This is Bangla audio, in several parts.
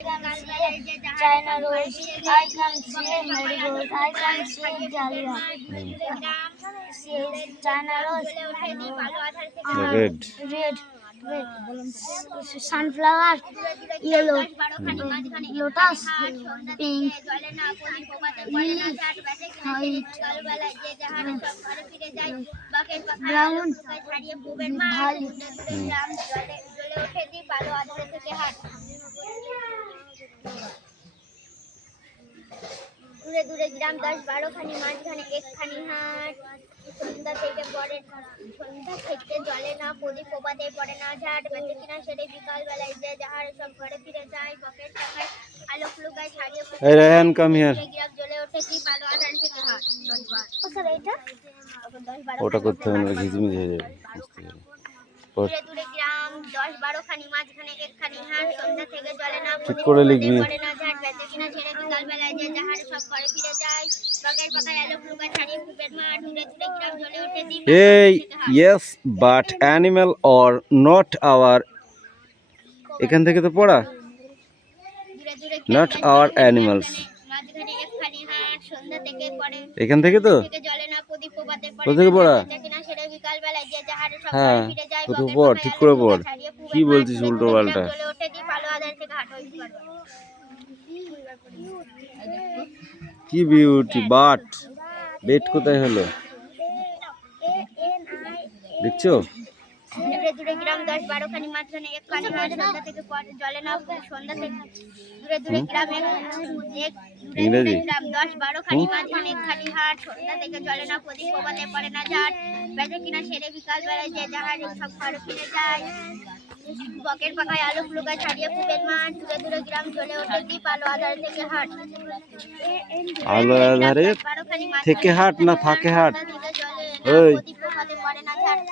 China rose. I can see marigold. I can see dahlia. See China rose. red. Red. Sunflower. Yellow. Lotus. Pink. Lily. White. Brown. Violet. দূরে দূরে গ্রাম 10-12 খানি মাঝখানে একখানি হাট সন্ধ্যা থেকে জলে না প্রদীপ প্রভাতে পড়ে না ঝাট বেঁচে কিনা সেরে বিকাল বেলায় যে যাহার সব ঘরে ফিরে যায় পকেট টাকায় আলোক লুকায় ছাড়িয়ে এই রেহান কাম হিয়ার গ্রাম জ্বলে ওঠে কি ভালো আধার থেকে হাট 10 বার ও স্যার এটা ওটা করতে হবে না ঝিঝমিঝ হয়ে যাবে দূরে দূরে গ্রাম 10-12 খানি মাঝখানে একখানি হাট সন্ধ্যা থেকে জলে না ঠিক করে লিখবি পড়ে না ঝাট বেঁচে কিনা ছেড়ে বিকাল বেলায় যে যাহার সব ঘরে ফিরে যায় পকেট পাকায় আলোক লুকায় ছাড়িয়ে ফুপের মাঠ দূরে দূরে গ্রাম জ্বলে ওঠে দ্বীপ এই yes but animal or not our এখান থেকে তো পড়া দূরে দূরে not our animals মাঝখানে একখানি হাট সন্ধ্যা থেকে পড়ে এখান থেকে তো থেকে জলে না প্রদীপ প্রভাতে কোথা থেকে পড়া কিনা সেরে বিকাল বেলায় যে যাহার সব হ্যাঁ ঘরে ফিরে যায় কত পড় ঠিক করে পড় কি বলছিস উল্টো পাল্টা জ্বলে ওঠে দ্বীপ আলো আধার থেকে হাট হইতে পারবে কি বিউটি বাট বেট কোথায় হলো দেখছো দূরে দূরে গ্রাম 10-12 খানি মাঝখানে একখানি হাট সন্ধ্যা থেকে জলে না সন্ধ্যা থেকে দূরে দূরে গ্রাম ইংরেজি গ্রাম 10-12 খানি মাঝখানে একখানি হাট সন্ধ্যা থেকে জলে না প্রদীপ প্রভাতে পড়ে না ঝাট বেজে কিনা সেরে বিকাল বেলায় যে যাহার সব ঘরে ফিরে যায় বকের পাখায় আলোক লুকায় ছাড়িয়ে ফুপের মাঠ দূরে দূরে গ্রাম জ্বলে ওঠে দ্বীপ আলো আধার থেকে হাট আলো আধারে থেকে হাট না থাকে হাট ওই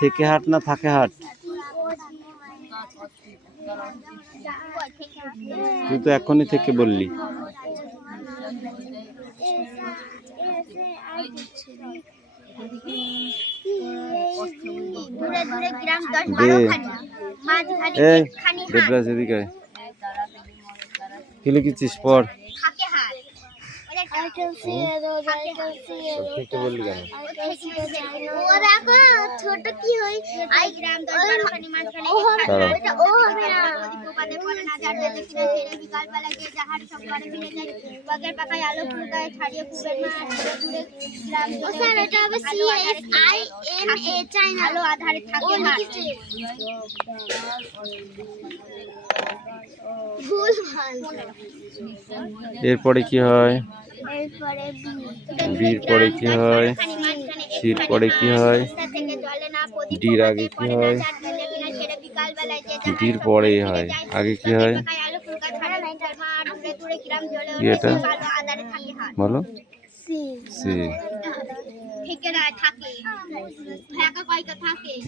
থেকে হাট না থাকে হাট তুই তো এখনই থেকে বললি দূরে দূরে গ্রাম 10-12 খানি মাঝখানে একখানি হাট দেবরাজ এদিকে কি লিখেছিস পড় থাকে হাট I can see it. থেকে বললি কেন ও দেখো ছোট কি হই আই গ্রাম 10-12 খানি মাঝখানে একখানি ও হবে না প্রভাতে পড়ে না ঝাট বেজে কিনা ছেড়ে বিকাল বেলা গিয়ে যাহার সব ঘরে ফিরে যায় বকের পাখায় আলোক লুকায় ছাড়িয়ে ফুপের মাঠ দূরে গ্রাম ও স্যার এটা হবে CSINA চাইনা আলো আধারে থাকে হাট ভুল ভাল এরপরে কি হয় এরপরে বির পরে কি হয় সির পরে কি হয় ডির আগে কি হয় ডির পরেই হয় আগে কি হয় কি এটা বলো সি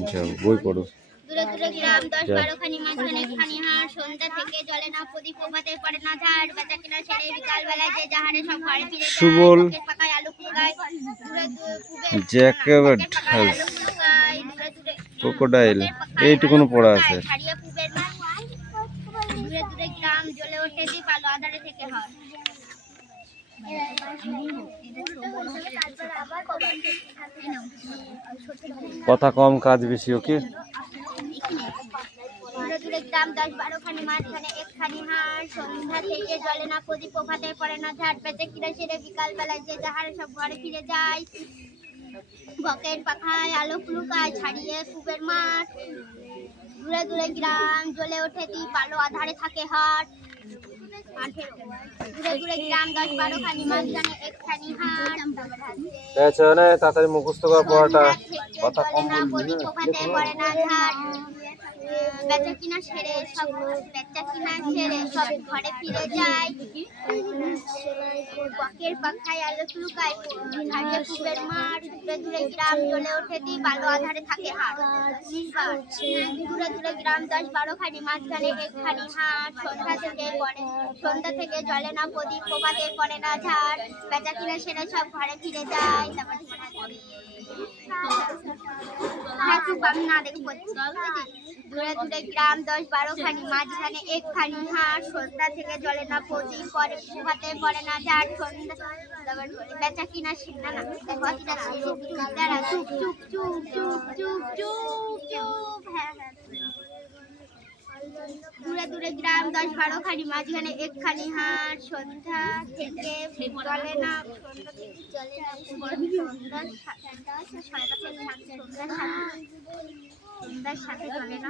আচ্ছা বই পড়ো দূরে দূরে গ্রাম 10-12 খানি মাঝখানে একখানি হাট সন্ধ্যা থেকে জলে না প্রদীপ প্রভাতে পড়ে না ঝাট বেচা কিনা সেরে বিকাল বেলায় যে যাহারে সব ঘরে ফিরে যায় সুবল পাকায় আলোক লুকায় দূরে জ্যাকেট ক্রোকোডাইল এইটুকুনো পড়া আছে ছাড়িয়ে ফুবের মাঠ দূরে দূরে গ্রাম জ্বলে ওঠে দ্বীপ আলো আধারে থেকে হয় কথা কম কাজ বেশি ওকে দূরে দূরে গ্রাম 10-12 খানি মাঝখানে একখানি হাট সন্ধ্যা থেকে জলে না প্রদীপ প্রভাতে পড়ে না ঝাট বেঁচে কিনা সেরে বিকাল বেলায় যে যাহার সব ঘরে ফিরে যায় বকের পাখায় আলোক লুকায় ছাড়িয়ে ফুবের মাঠ দূরে দূরে গ্রাম জ্বলে ওঠে দ্বীপ আলো আধারে থাকে হাট দূরে দূরে গ্রাম 10-12 খানি মাঝখানে একখানি হাট তাড়াতাড়ি মুখস্থ কর পড়াটা কথা কম বলবি পড়ে না ঝাট বেচা কিনা সেরে সব ঘরে ফিরে যায় বকের পাখায় আলোক লুকায় ছাড়িয়ে ফুবের মাঠ দূরে দূরে গ্রাম জ্বলে ওঠে দ্বীপ আলো আধারে থাকে হাট দূরে দূরে গ্রাম 10-12 খানি মাঝখানে একখানি হাট সন্ধ্যা থেকে জলে না প্রদীপ প্রভাতে পড়ে না ঝাট বেচা কিনা সেরে সব ঘরে ফিরে যায় তারপর না দেখে দূরে দূরে গ্রাম 10-12 খানি, মাঝখানে একখানি হাট, সন্ধ্যা থেকে জ্বলে না প্রদীপ, পরে হাতে পড়ে না ঝাড়, সন্ধ্যা বেচা কিনা না না দেখো কিনা দাঁড়া চুপ চুপ চুপ চুপ চুপ চুপ চুপ হ্যাঁ হ্যাঁ দূরে দূরে গ্রাম 10-12 খানি, মাঝখানে একখানি হাট, সন্ধ্যা থেকে চলে না সন্ধ্যার সাথে চলে না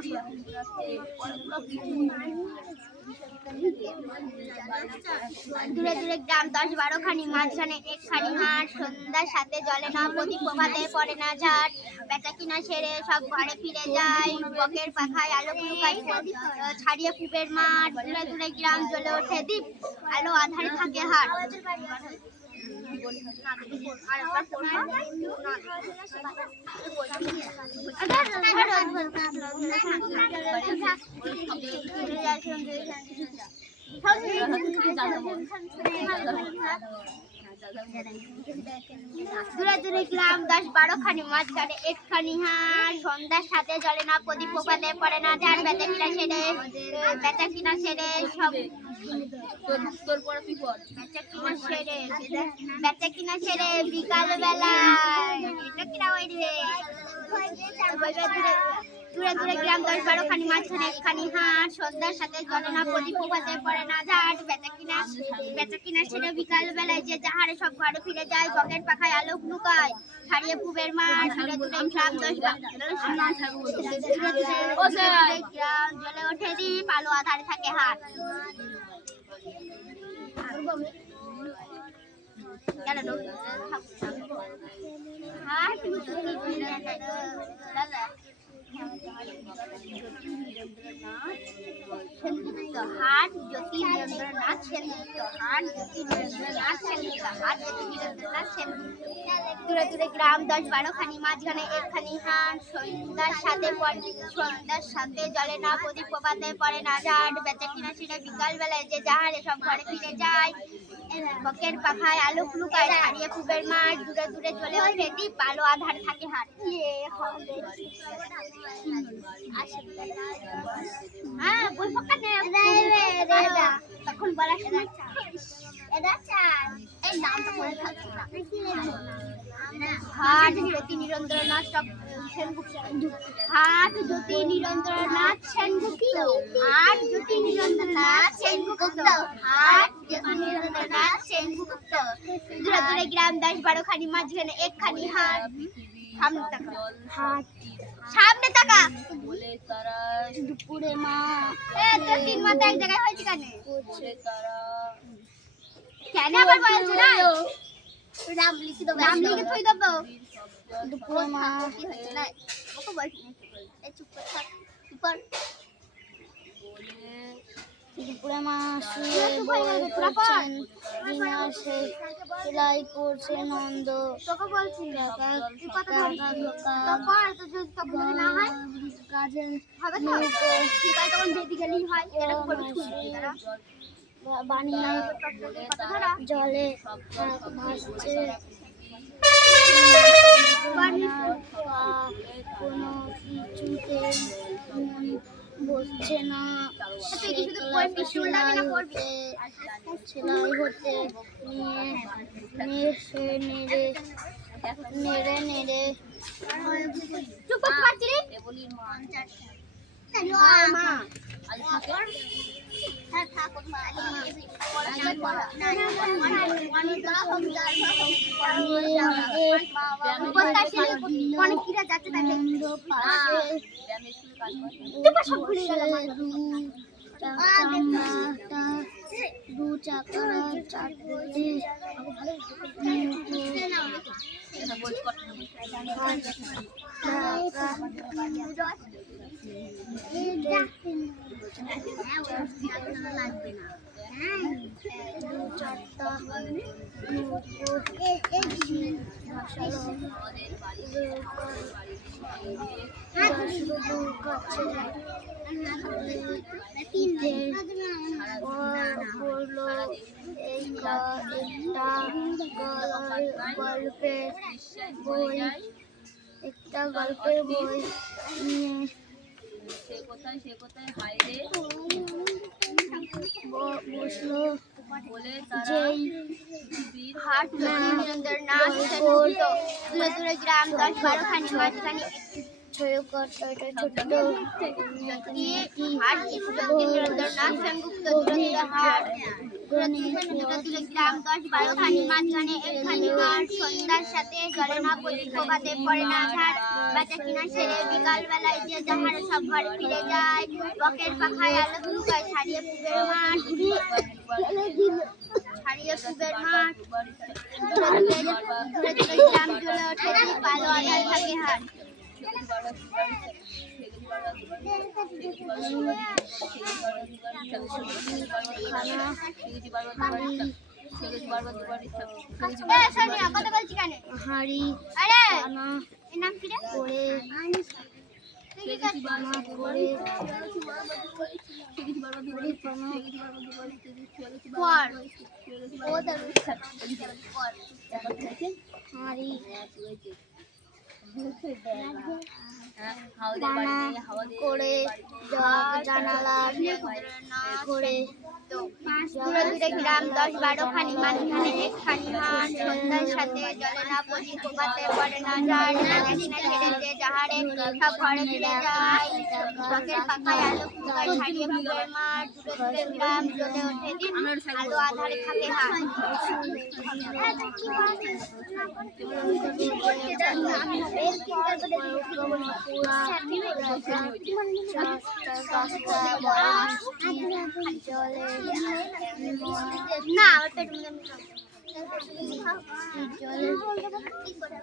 দূরে দূরে গ্রাম 10-12 খানি, মাঝখানে একখানি হাট, সন্ধ্যার সাথে জ্বলে না প্রদীপ, প্রভাতে পড়ে না ঝাড়, বেচা কিনা সেরে সব ঘরে ফিরে যায়, বকের পাখায় আলো লুকায় ছাড়িয়ে পুবের মাঠ, দূরে দূরে গ্রাম জ্বলে ওঠে দ্বীপ, আলো আধারে থাকে হাট। দূরে দূরে গ্রাম 10-12 খানি, মাঝখানে একখানি হাট, সন্ধ্যার সাথে জ্বলে না প্রদীপ, প্রভাতে পড়ে না ঝাড়, বেচা কিনা সেরে সব বেচা কিনা সেরে বিকাল বেলায় দূরে দূরে গ্রাম 10-12 খানি, মাঝখানে একখানি হাট, সন্ধ্যার সাথে জ্বলে না প্রদীপ, প্রভাতে পড়ে না ঝাড়, বেচা কিনা সেরে বিকাল বেলায় যে যাহারে সব ঘরে ফিরে যায়, বকের পাখায় আলোক লুকায় ছাড়িয়ে পুবের মাঠ, দূরে দূরে গ্রাম 10-12 গ্রাম জ্বলে ওঠে দ্বীপ, আলো আধারে থাকে হাট। হাট জ্যোতি নীরেন্দ্রনাথ সেনগুপ্ত, হাট জ্যোতি নীরেন্দ্রনাথ সেনগুপ্ত, হাট জ্যোতি নীরেন্দ্রনাথ সেনগুপ্ত। দূরে দূরে গ্রাম 10-12 খানি, মাঝখানে একখানি হাট, সন্ধ্যার সাথে জ্বলে না প্রদীপ, প্রভাতে পড়ে না ঝাড়, বেচা কিনা সেরে বিকাল বেলায় যে যাহারে সব ঘরে ফিরে যায়, বকের পাখায় আলোক লুকায় ছাড়িয়ে পুবের মাঠ, দূরে দূরে জ্বলে ওঠে দ্বীপ, আলো আধার থাকে হাট। হ্যাঁ বই ফাঁকা তখন বলা শোনা এই নামটা মনে থাকছে না। হাট জ্যোতি নীরেন্দ্রনাথ সেনগুপ্ত, হাট জ্যোতি নীরেন্দ্রনাথ সেনগুপ্ত, হাট জ্যোতি নীরেন্দ্রনাথ সেনগুপ্ত, হাট জ্যোতি নীরেন্দ্রনাথ সেনগুপ্ত। দূরে দূরে গ্রাম 10-12 খানি, মাঝখানে একখানি হাট, সামনে তাকা দুপুরে মা তোর 3 মাথা এক জায়গায় হয়েছে কেন আবার বলছ না রাম লিখে থই দেবো দুপুরে মা কি হয়েছে না ওকে বলছি এই চুপ কর থাক উপর দুপুরে মা শুয়ে পড়ছেন, বিনা সেলাই করছে নন্দ, তোকে বলছি কাজের বানিয়ে জলে ভাসছে, কোনো কিছুতে বসছে না, সেলাই হতে নেড়ে নেড়ে দু চাকার চারটে একটা গল্পের বই নিয়ে সে কোথায় হায় রে বসলো বলে তারা যেই পৃথিবীর হাট রবীন্দ্রনাথ দূরে দূরে গ্রাম 10-12 খানি মাঝখানে ছোট হাট রবীন্দ্রনাথ সেনগুপ্ত দূরে হাট দূরে গ্রাম 10-12 খানি মাঝখানে একখানি হাট সন্ধ্যার সাথে জলে না প্রভাতে পড়ে না ঝাড় বাচ্চা কিনা সেরে বিকাল বেলায় যে যাহারা সব ঘরে ফিরে যায় বকের পাখায় আলো লুকায় ছাড়িয়ে পুবের মাঠ দূরে গ্রাম জ্বলে ওঠে দীপ আলো আধার থাকে হাট কথা বলছি কেন হাড়ি আরে এর নাম কি রে করে করে জানালা করে দূরে দূরে গ্রাম 10-12 খানি মাঝখানে একখানি হাট সন্ধ্যার সাথে জলে না পড়ি কোপাতে পড়ে না ঝাড় কিনা ছেড়ে যে যাহারে সব ঘরে ফিরে যায় বকের পাখায় আলো ফুকায় ছাড়িয়ে পুবের মাঠ দূরে দূরে গ্রাম জ্বলে ওঠে দিন আলো আধারে থাকে হাট না আমার পেট করে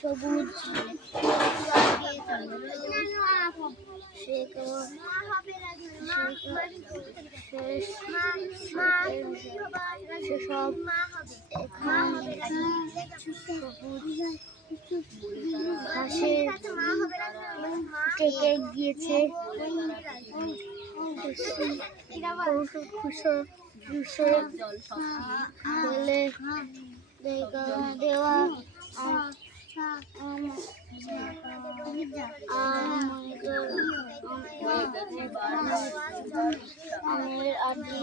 সবুজ সেসব ঘাসের কেটে গিয়েছে দেওয়া আমের আটি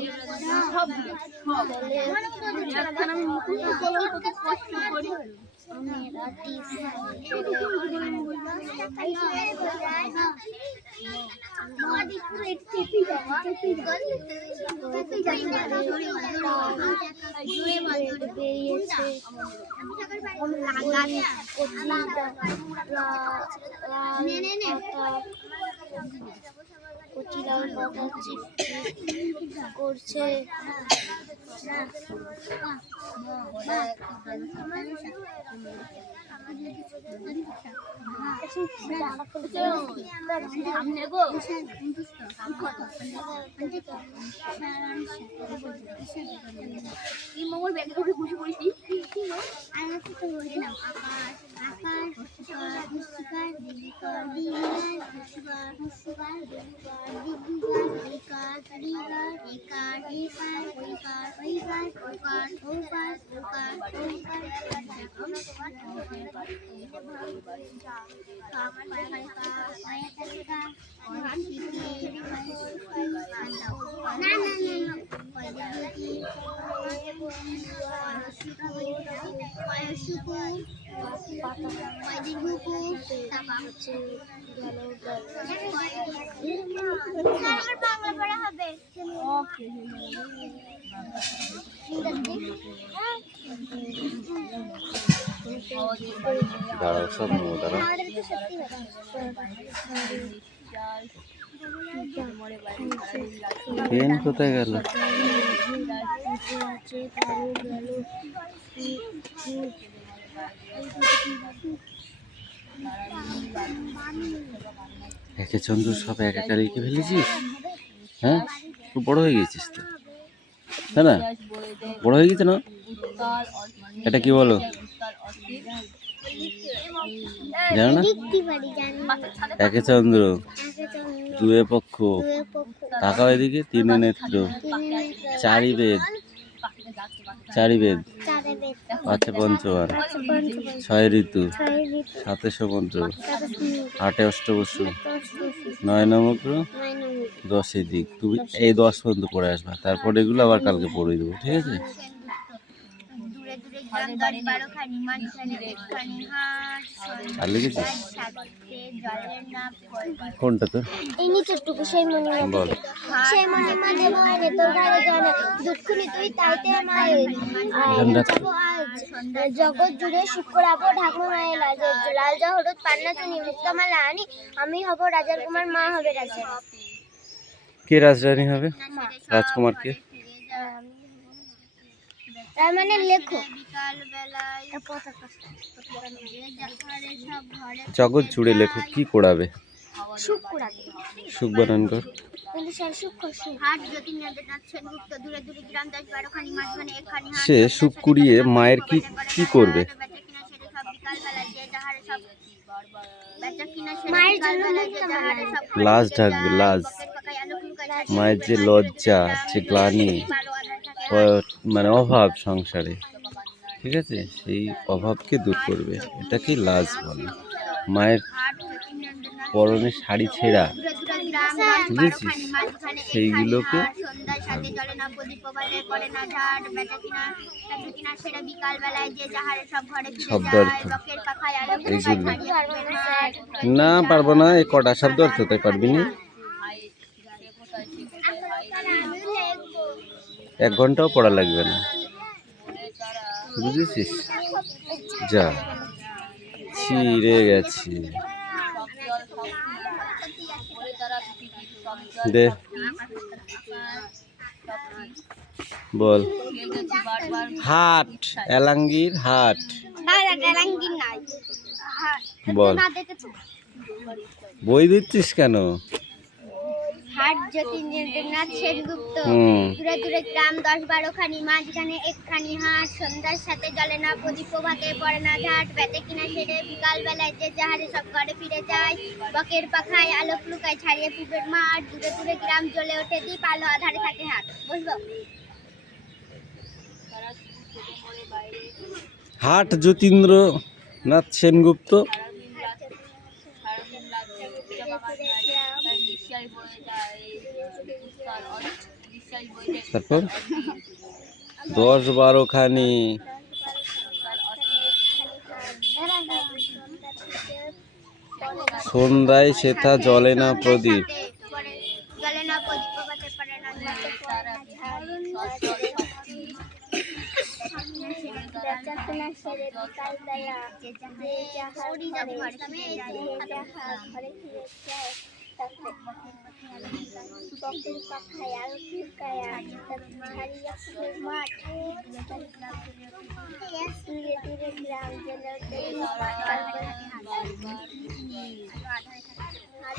বেরিয়েছে কচি লাল পাতা করছে মঙ্গল ব্যাগে বসে পড়েছি বাংলা পড়া হবে দাঁড়াও সব নেবো দাঁড়াও পেন কোথায় গেল একে চন্দ্র সব এক একা লিখে ফেলেছিস হ্যাঁ খুব বড় হয়ে গেছিস তো তাই না বড় হয়ে গেছে না এটা কি বলো জানো না? দেখতে পারি জানি একে চন্দ্র, আগে চন্দ্র দুয়ে পক্ষ, দুয়ে পক্ষ তাকাও এদিকে, তিনে নেত্র, তিনে নেত্র চারি বেদ, চারি বেদ, চারে বেদ পাঁচে পঞ্চবার, পাঁচে পঞ্চম ছয় ঋতু, ছয় ঋতু সাতে সমুদ্র, সাতে সমুদ্র আটে অষ্টবসু, অষ্টদশী নয় নবগ্র, নয় নমক 10 দিক। তুমি এই 10 পর্যন্ত পড়ে আসবা, তারপরে এগুলো আবার কালকে পড়ে দেবো, ঠিক আছে? দূরে দূরে গ্রাম 10-12খানি মাঝখানে একখানি হাট আর লিখেছিস সাথে জলের নাপ কোনটা তোর? এই নিচেরটুকু সেই মনে বল। সেই মনে মানে মারে তোর ঘরে জানে দুঃখনি তুই তাইতে মায়ে জগৎ জুড়ে শুক্রাব ঢাকুর মায়ের লাল যা হলুদ পান্না চুনি মুক্তমালা আনি আমি হব রাজার কুমার মা হবে রাজা কে রাজরানী হবে? রাজকুমার কে? তার মানে লেখো জগৎ জুড়ে লেখক কি কোড়াবে? সুখ কুড়াবে সুখ বানান কর। কিন্তু স্যার সুখ হাট জ্যোতির্নাথ সেনগুপ্ত দূরে দূরে গ্রাম 10-12খানি মাঝখানে একখানি হাট সে সুখ কুড়িয়ে মায়ের কি করবে? মায়ের জন্য লাজ ঢাকবে, লাজ। মায়ের যে লজ্জা, যে গ্লানি, মানে অভাব সংসারে, ঠিক আছে, সেই অভাবকে দূর করবে, এটাকে লাজ বলে। মায়ের পরনে শাড়ি ছেঁড়া, বুঝেছিস, সেইগুলোকে শব্দার্থ, এইগুলো না পারবো না, এই কটা শব্দ অর্থ তাই পারবি না। 1 ঘন্টাও পড়া লাগবে না, বুঝেছিস? যা ছিঁড়ে গেছি দে, বল। হাট, এলাঙ্গির হাট, বল। বই দিচ্ছিস কেন? হাট জ্যোতির্নাথ সেনগুপ্ত দূরে দূরে গ্রাম 10-12খানি মাঝখানে একখানি হাট সন্ধ্যার সাথে জ্বলে না প্রদীপ প্রভাতে পড়ে না ঝাট বেতে কিনা সেরে বিকাল বেলায় যে যাহারে সব ঘরে ফিরে যায় বকের পাখায় আলোক লুকায় ছাড়িয়ে পুবের মাঠ দূরে দূরে গ্রাম জ্বলে ওঠে দ্বীপ আলো আধারে থাকে হাট। বুঝলো? হাট জ্যোতিন্দ্রনাথ সেনগুপ্ত তারপর 10-12খানি সন্ধ্যায় সেথা জ্বলে না প্রদীপ,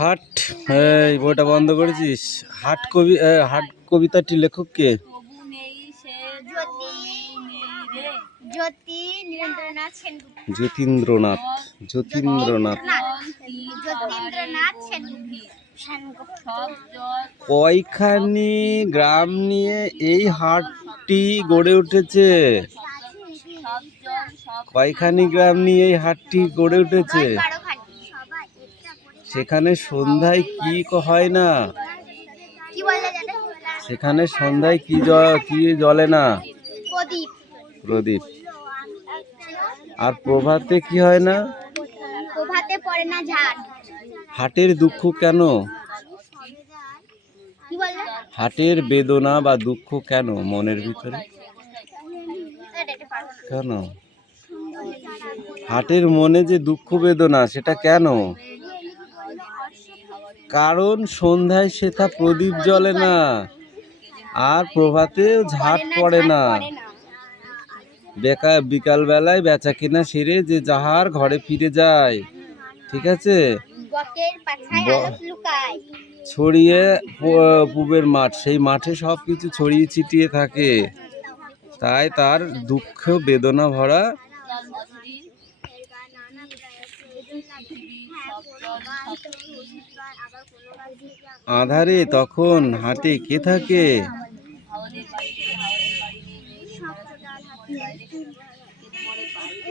হাট। এই বইটা বন্ধ করেছিস? হাট হাট কবিতাটি লেখক কে? জ্যোতিন্দ্রনাথ কয়খানি গ্রাম নিয়ে এই হাটটি গড়ে উঠেছে? কয়খানি গ্রাম নিয়ে এই হাটটি গড়ে উঠেছে? সেখানে সন্ধ্যায় কি হয় না? সেখানে সন্ধ্যায় কি জ্বলে না? প্রদীপ। আর প্রভাতে কি হয় না? প্রভাতে পড়ে না ঝাট। হাটের দুঃখ কেন? কি বললে? হাটের বেদনা বা দুঃখ কেন মনের ভিতরে? কেন হাটের মনে যে দুঃখ বেদনা সেটা কেন? কারণ সন্ধ্যায় সেথা প্রদীপ জ্বলে না আর প্রভাতে ঝাট পড়ে না। বিকাল বেলায় বেচা কিনা সেরে যে যাহার ঘরে ফিরে যায়, ঠিক আছে, ছড়িয়ে পুবের মাঠ, সেই মাঠে সবকিছু ছড়িয়ে ছিটিয়ে থাকে, তাই তার দুঃখ বেদনা ভরা আধারে তখন হাটে কে থাকে? হাওদের বাড়িতে হাওদের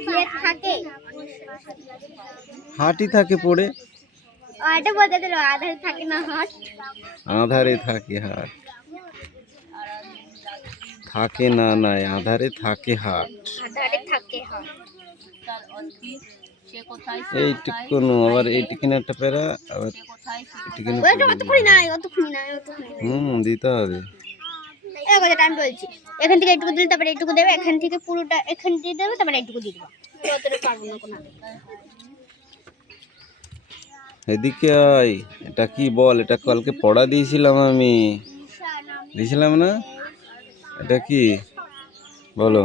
বাড়ি কে থাকে? হাটই থাকে পড়ে। এটা বলতে দিল আধারে থাকে না হাট। আধারে থাকে হাট, থাকে না নাই, আধারে থাকে হাট। আধারে থাকে হাট। তার অস্থির সে কোথায় এইটুকুনো আবার এইটুকুন একটা প্যারা আবার সে কোথায় এইটুকুনো ওটা অতক্ষণই নাই, অতক্ষণই নাই, অতক্ষণই নাই। দিতে হবে। এই কথাটা আমি বলছি, এখান থেকে এইটুকু দিলে তারপরে এইটুকু দেবে, এখান থেকে পুরোটা এখান দিয়ে দেবে, তারপরে এইটুকু দিয়ে দেবো। অতটা পারবো না কোনো। এদিকে আয়, এটা কি বল? এটা কালকে পড়া দিয়েছিলাম আমি, দিয়েছিলাম না? এটা কি বলো?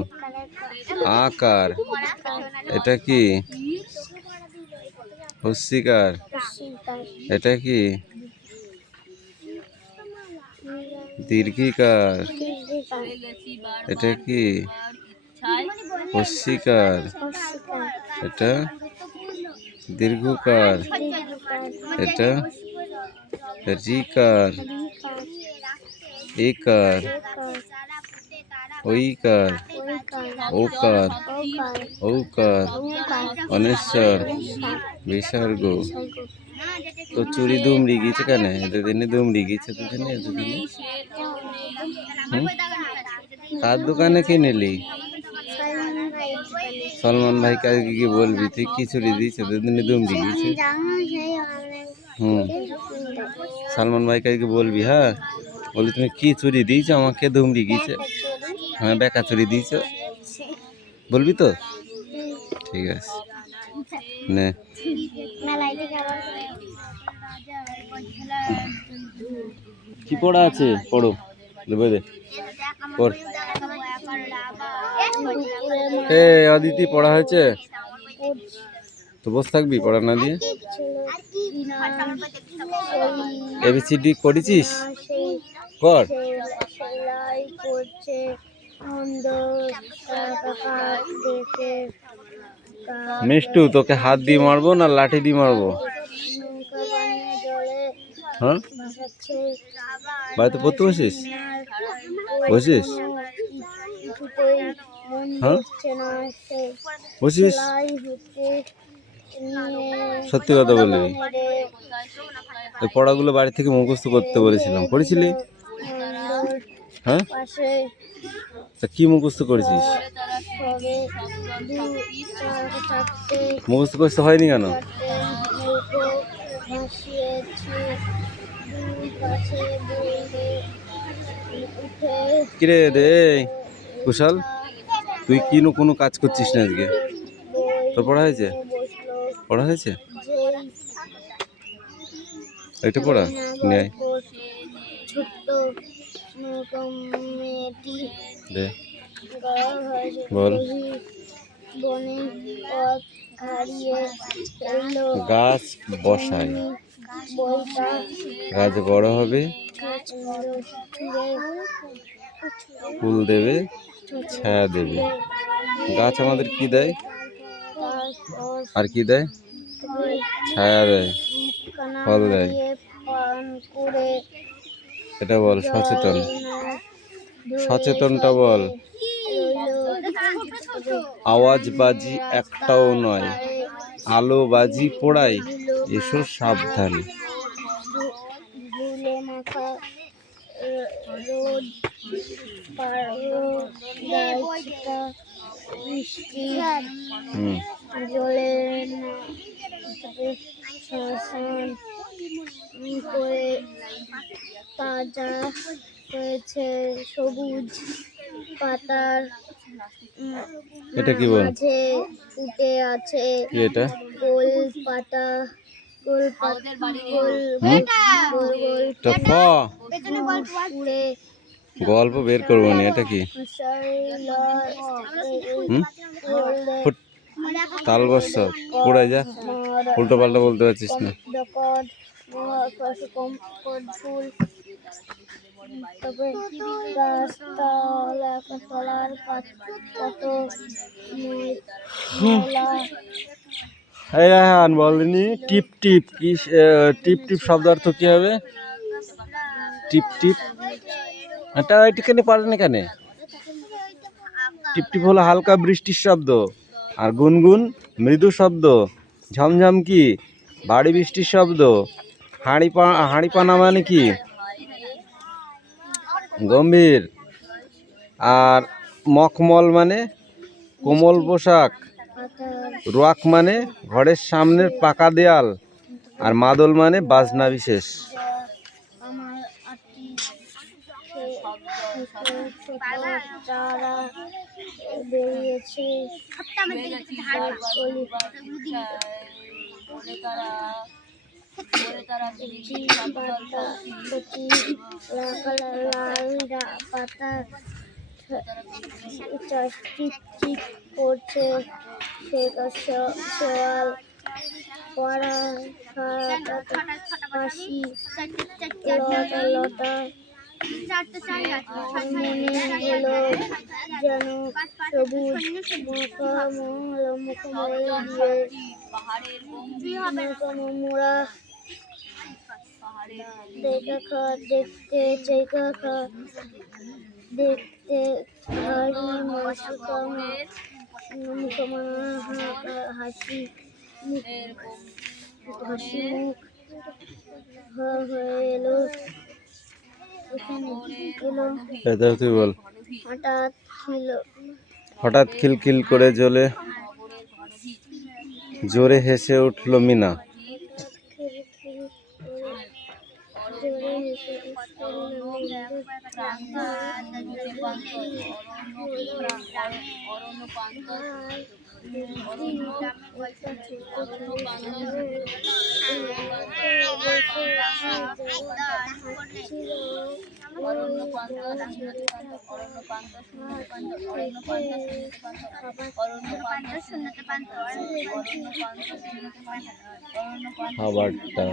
আকার। এটা কি? হস্যিকার। এটা কি? দীর্ঘিকার। এটা কি? হস্যিকার। এটা দীর্ঘকার। এটা রিকার। একার। ঐকার। ওকার। ঔকার। অনিশ্বর। বিসর্গ। তো চুরি দুমড়ি গিয়েছে কেন? এতদিনে দুমড়ি গিয়েছে, এতদিনে এতদিনে। কার দোকানে কিনেলি? সলমান ভাইকে আজকে কি বলবি? তুই কি চুরি দিয়েছে? এতদিনে দুমড়ি গিয়েছে। সলমান ভাইকে আজকে বলবি, হ্যাঁ বলি তুমি কি চুরি দিয়েছো আমাকে? দুমড়ি গিয়েছে। হ্যাঁ বেকা চুরি দিয়েছো বলবি তো? ঠিক আছে নে। কি পড়া আছে? পড়ো, দেবে দে পড়। এ অদিতি পড়া হয়েছে তো বসে থাকবি পড়া না দিয়ে? এবিসিডি করেছিস? কর। মিষ্টু তোকে হাত দিয়ে মারবো না লাঠি দিয়ে মারবো? হ্যাঁ বাড়িতে পড়তে বসিস? বসিস? হ্যাঁ বসিস? সত্যি কথা বলবি? ওই পড়াগুলো বাড়ি থেকে মুখস্থ করতে বলেছিলাম, করেছিলি? হ্যাঁ তা কি মুখস্থ করেছিস? মুখস্থ করতে হয়নি কেন? কিরে রে কুশল, তুই কি কোনো কাজ করছিস না আজকে? তোর পড়া হয়েছে? পড়া হয়েছে? এটা পড়া নেই দে বল। গাছ বসায়, গাছ বড় হবে, ফুল দেবে, ছায়া দেবে। গাছ আমাদের কি দেয়? আর কি দেয়? ছায়া দেয়, ফল দেয়। এটা বল সচেতন, সচেতনটা বল। আওয়াজবাজি একটাও নয়, আলোবাজি পোড়াই, এসো সাবধানে। তাজা হয়েছে সবুজ পাতার এটা কি বল? মাঝে ফুটে আছে এটা গোল পাতা, গোল পাতা, গোল গল্প বের করবো না। এটা কি? তাল বর্ষ পড়ে যা, উল্টো পাল্টা বলতে পারছিস না। এই রায়হান বলেনি টিপ টিপ কি টিপ টিপ শব্দ অর্থ কি হবে? টিপ টিপ এটা এইটুখানি পারেনি কেন? টিপ টিপ হলো হালকা বৃষ্টির শব্দ, আর গুনগুন মৃদু শব্দ, ঝমঝম কি ভারী বৃষ্টির শব্দ, হাঁড়ি পানা মানে কি গম্ভীর, আর মখমল মানে কোমল পোশাক, রোয়াক মানে ঘরের সামনের পাকা দেয়াল, আর মাদল মানে বাজনা বিশেষ। আমার আটটি তারা বেরিয়েছে লাল পাতা চিপ চিপ করছে শেওয়াল পড়া হাসি লতা লতা মনে হলো যেন সবুজ মুখময় দিয়ে মোড়া দেখতে দেখতে ভারী হাসি মুখ হয়ে এলো তুই বল। হঠাৎ খিলখিল করে জোরে হেসে উঠল মিনা। খাবারটা